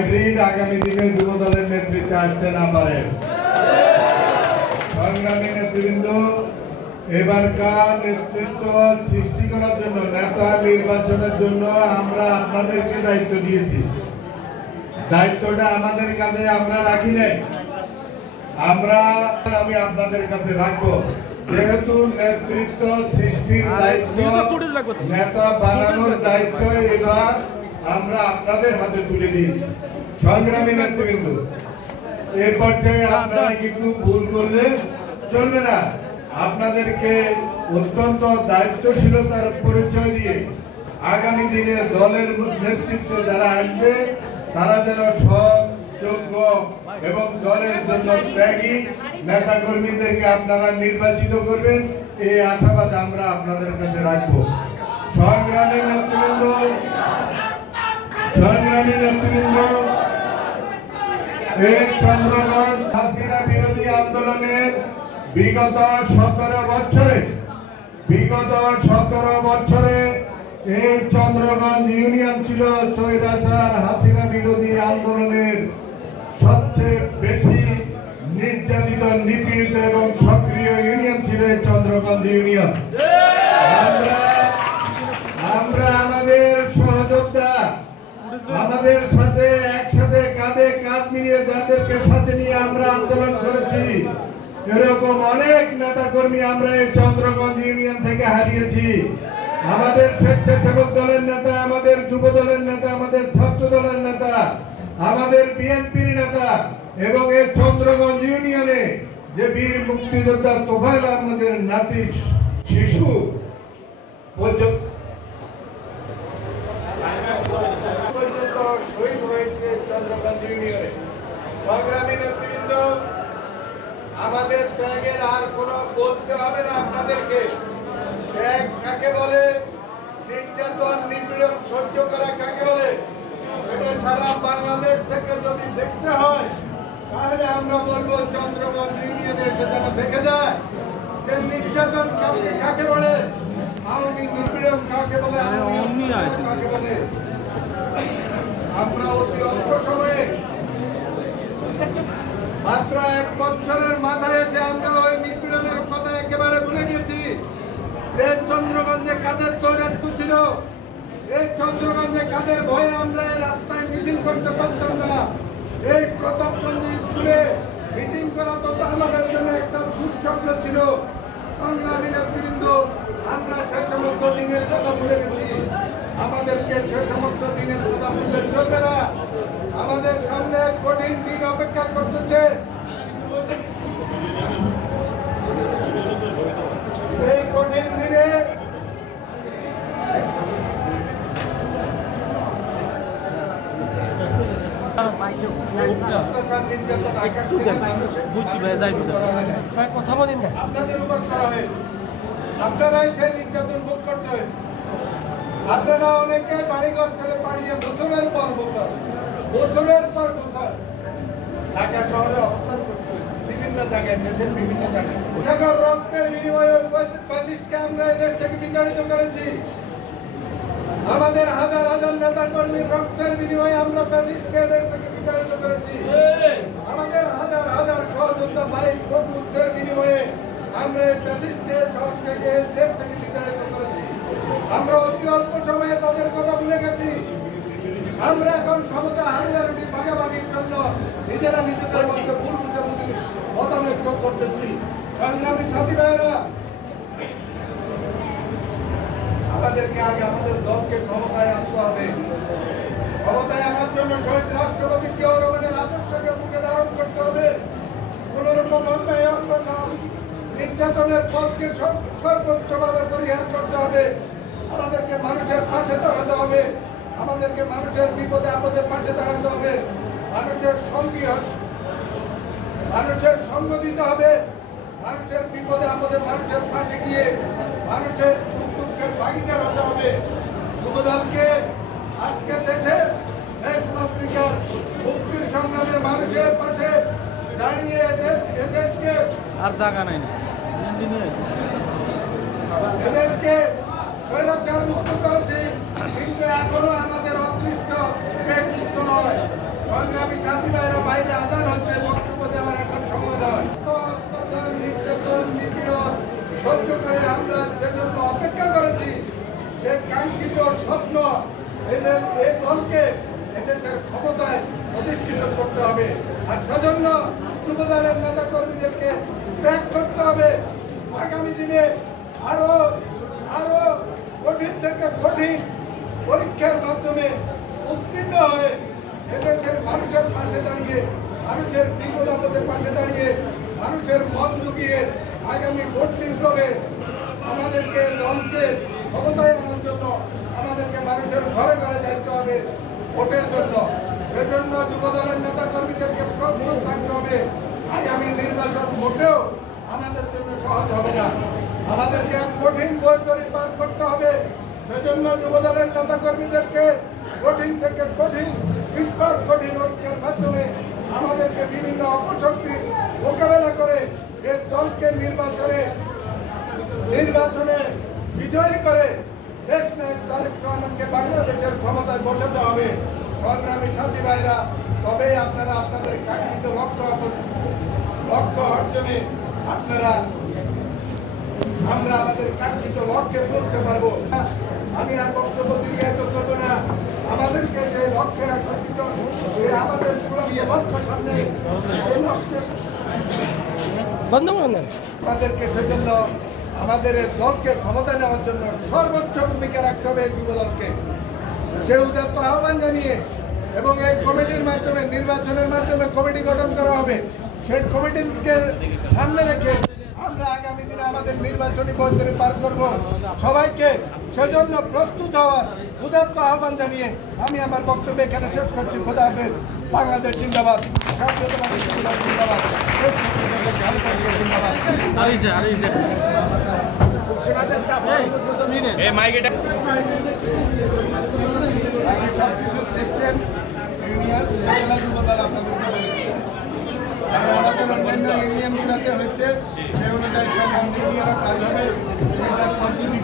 আগামী দিনে যুব দলের নেতৃত্বে আসতে না পারে। সংগ্রামী নেতৃবৃন্দ, এবারকার নেতৃত্ব সৃষ্টি করার জন্য, নেতা নির্বাচনের জন্য আমরা আপনাদেরকে দায়িত্ব দিয়েছি। দায়িত্বটা আমাদের কাছে আমরা রাখি নাই, আমি আপনাদের কাছে রাখবো। যেহেতু নেতৃত্ব সৃষ্টির দায়িত্ব, নেতা বানানোর দায়িত্ব এবার আমরা আপনাদের হাতে তুলে দিয়েছি। সংগ্রামী নেতৃবৃন্দ, এই পর্যায়ে আপনারা কিন্তু ভুল করলে চলবে না। আপনাদেরকে অত্যন্ত দায়িত্বশীলতার পরিচয় দিয়ে আগামী দিনে দলের নেতৃত্বে যারা আসবে তারা যেন সৎ, যোগ্য এবং দলের জন্য ত্যাগী নেতা কর্মীদেরকে আপনারা নির্বাচিত করবেন, এই আশাবাদ আমরা আপনাদের কাছে রাখবো। সংগ্রামী নেতৃবৃন্দ, এই চন্দ্রগঞ্জ হাসিনা বিরোধী আন্দোলনের বিগত 17 বছরে এই চন্দ্রগঞ্জ ইউনিয়ন ছিল স্বৈরাচার হাসিনা বিরোধী আন্দোলনের সবচেয়ে বেশি নির্যাতিত, নিপীড়িত এবং সক্রিয় ইউনিয়ন ছিল চন্দ্রগঞ্জ ইউনিয়ন। আমরা আমাদের সহযোদ্ধা, আমাদের সাথে একসাথে কাঁধে কাঁধ মিলিয়ে যাদেরকে সাথে নিয়ে আমরা আন্দোলন করেছি, এরকম অনেক নেতা কর্মী আমরা এই চন্দ্রগঞ্জ ইউনিয়ন থেকে হারিয়েছি। আমাদের স্বেচ্ছাসেবক দলের নেতা, আমাদের যুব দলের নেতা, আমাদের ছাত্র দলের নেতা, আমাদের বিএনপির নেতা এবং এই চন্দ্রগঞ্জ ইউনিয়নে যে বীর মুক্তিযোদ্ধা তোফায়েল আহমেদের নাতি শিশু পর্যন্ত শহীদ হয়েছে চন্দ্রগঞ্জ ইউনিয়নে। সংগ্রামী নেতৃবৃন্দ, আমাদের ত্যাগের আর কোনো বলতে হবে না আপনাদেরকে। ত্যাগ কাকে বলে, নির্যাতন নিপীড়ন সহ্য করা কাকে বলে, এটা সারা বাংলাদেশ থেকে যদি দেখতে হয় তাহলে আমরা বলবো চন্দ্রগঞ্জ ইউনিয়নে এসে যেন দেখে যায় যে নির্যাতন কাকে বলে, আওয়ামী নিপীড়ন কাকে বলে, কাকে বলে। আমরা অতি অল্প সময়ে, মাত্র 1 বছরের মাথায় এসে আমরা ওই নিপীড়নের কথা একেবারে ভুলে গেছি। যে চন্দ্রগঞ্জে কাদের দৌরাত্ম্য ছিল, এই চন্দ্রগঞ্জে কাদের ভয়ে আমরা রাস্তায় মিছিল করতে পারতাম না। এই প্রতাপগঞ্জ স্কুলে মিটিং করা তো আমাদের জন্য একটা দুঃস্বপ্ন ছিল। সংগ্রামী নেতৃবৃন্দ, আমরা সে সমস্ত দিনের কথা ভুলে গেছি। আমাদেরকে সে সমস্ত দিনের কথা ভুললে চলবে না। আমাদের সামনে এক কঠিন দিন অপেক্ষা করতেছে। সেই কঠিন দিনে আপনাদের উপর করা হয়েছে, আপনারাই সেই নির্যাতন ভোগ করতে হয়েছে। আপনারা অনেকে বাড়িঘর ছেড়ে পাড়িয়ে বছরের পর বছর ঢাকা শহরে অবস্থান করতে, বিভিন্ন জায়গায়, দেশের বিভিন্ন জায়গায় রক্তের বিনিময়ে ফ্যাসিস্টকে আমরা এই দেশ থেকে বিতাড়িত করেছি। আমাদের হাজার হাজার নেতা কর্মীর রক্তের বিনিময়ে আমরা ফ্যাসিস্টকে দেশ থেকে বিতাড়িত করেছি। আমাদের হাজার হাজার সহযোদ্ধা ভাই মুক্তির বিনিময়ে আমরা ফ্যাসিস্টকে শহর থেকে দেশ থেকে বিতাড়িত করেছি। আমরা অতি অল্প সময়ে তাদের কথা ভুলে গেছি। আমরা এখন ক্ষমতা হারিয়ে ভাগাভাগির জন্য নিজেরা নিজেদের মধ্যে ভুল বুঝাবুঝি মতানৈক্য করতেছি। সংগ্রামী সাথী ভাইয়েরা, আমাদেরকে আগে আমাদের দলকে ক্ষমতায় আনতে হবে। ক্ষমতায় আনার জন্য শহীদ রাষ্ট্রপতি জিয়াউর রহমানের আদর্শকে বুকে ধারণ করতে হবে। কোন রকম অন্যায়, অত্যাচার, নির্যাতনের পথকে সর্বোচ্চভাবে পরিহার করতে হবে। আমাদেরকে মানুষের পাশে দাঁড়াতে হবে। আমাদেরকে মানুষের বিপদে আপদে পাশে দাঁড়াতে হবে। মানুষের সঙ্গ দিতে হবে। মানুষের বিপদে আপদে মানুষের পাশে গিয়ে মানুষের সুখ দুঃখের ভাগিদার হতে হবে। যুবদলকে আজকে দেশ পত্রিকার মুক্তির সংগ্রামে মানুষের পাশে দাঁড়িয়ে এদেশকে আর জায়গা নাই, এদেশকে স্বৈরাচার মুক্ত করেছি, কিন্তু এখনো আমাদের অদৃষ্ট ব্যক্তিত্ব নয়। সংগ্রামী সাথী ভাইরা বাইরে আজান হচ্ছে, বক্তব্য দেওয়ার এখন সময় নয়। অত্যাচার, নির্যাতন, নিপীড়ন সহ্য করে আমরা যে জন্য অপেক্ষা করেছি, সে কাঙ্ক্ষিত স্বপ্ন এদের এই দলকে এদেশের ক্ষমতায় অধিষ্ঠিত করতে হবে। আর সেজন্য যুবদলের নেতা কর্মীদেরকে ত্যাগ করতে হবে। আগামী দিনে আরো কঠিন থেকে কঠিন পরীক্ষার মাধ্যমে উত্তীর্ণ হয়ে এদেশের মানুষের পাশে দাঁড়িয়ে, মানুষের বিপদ আপদের পাশে দাঁড়িয়ে, মানুষের মন জুগিয়ে আগামী ভোট বিপ্লবে আমাদেরকে দলকে ক্ষমতায় আনার জন্য আমাদেরকে মানুষের ঘরে ঘরে যাইতে হবে ভোটের জন্য। সেজন্য যুবদলের নেতা কর্মীদেরকে প্রস্তুত থাকতে হবে। আগামী নির্বাচন মোটেও আমাদের জন্য সহজ হবে না, আমাদেরকে কঠিন বৈতরণী পার করতে হবে। সেজন্য যুবদলের নেতা কর্মীদেরকে কঠিন থেকে কঠিন ইস্পাত কঠিন ঐক্যের মাধ্যমে আমাদেরকে বিভিন্ন অপশক্তি মোকাবেলা করে এই দলকে নির্বাচনে বিজয়ী করে দেশ নায়ক তারেক রহমানকে বাংলাদেশের ক্ষমতায় বসাতে হবে। সংগ্রামী সাথী ভাইরা, তবেই আপনারা আপনাদের কাঙ্ক্ষিত লক্ষ্য অর্জনে আমরা আমাদের কাঙ্ক্ষিত লক্ষ্যে পৌঁছতে পারবো। আমি আর বক্তব্য দীর্ঘায়িত করবো না। আমাদেরকে যে লক্ষ্যে আকর্ষিত, আমাদের চূড়ান্ত লক্ষ্য সামনে, আমাদেরকে সেজন্য আমাদের দলকে ক্ষমতা নেওয়ার জন্য সর্বোচ্চ ভূমিকা রাখতে হবে যুবদলকে। সে উদাত্ত আহ্বান জানিয়ে এবং এই কমিটির মাধ্যমে, নির্বাচনের মাধ্যমে কমিটি গঠন করা হবে। সেই কমিটিকে সামনে রেখে আমরা আগামী দিনে আমাদের নির্বাচনী বৈতরণী পার করব। সবাইকে সেজন্য প্রস্তুত হওয়ার উদাত্ত আহ্বান জানিয়ে আমি আমার বক্তব্য এখানে শেষ করছি। খোদা হাফেজ। বাংলাদেশ জিন্দাবাদ। আমাদের অন্যান্য ইউনিয়নগুলোতে হয়েছে, সেই অনুযায়ী সব ইউনিয়নরা কাজ হবে। পদ্ধতি